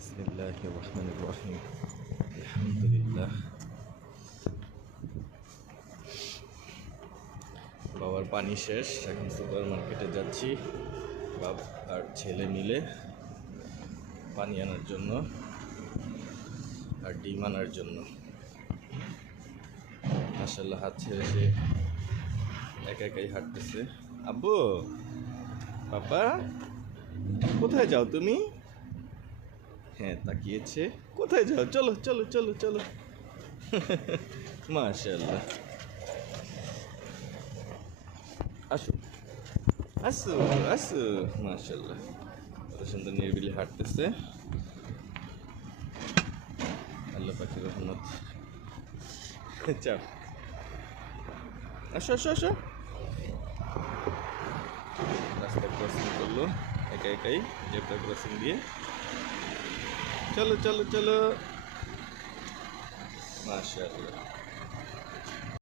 বিসমিল্লাহির রহমানির রহিম। আলহামদুলিল্লাহ। বাবার পানি শেষ, এখন সুপার মার্কেটে যাচ্ছি বাপ আর ছেলে মিলে পানি আনার জন্য আর ডিম আনার জন্য। মাশাআল্লাহ, হাত ছেড়ে সে একা একাই হাঁটতেছে। আব্বু, বাবা, কোথায় যাও তুমি? হ্যাঁ, তাকিয়েছে। কোথায় যাও? চলো চলো চলো চলো। মাশাআল্লাহ, আসো আসো আসো। মাশাআল্লাহ, কত সুন্দর নিরিবিলি হাঁটতেছে। আল্লাহ পাখির রহমত। চাও, আসো আসো আসো। রাস্তা ক্রসিং করলো একা একাই, জেব্রা ক্রসিং দিয়ে। চলো চলো চলো। মাশাআল্লাহ।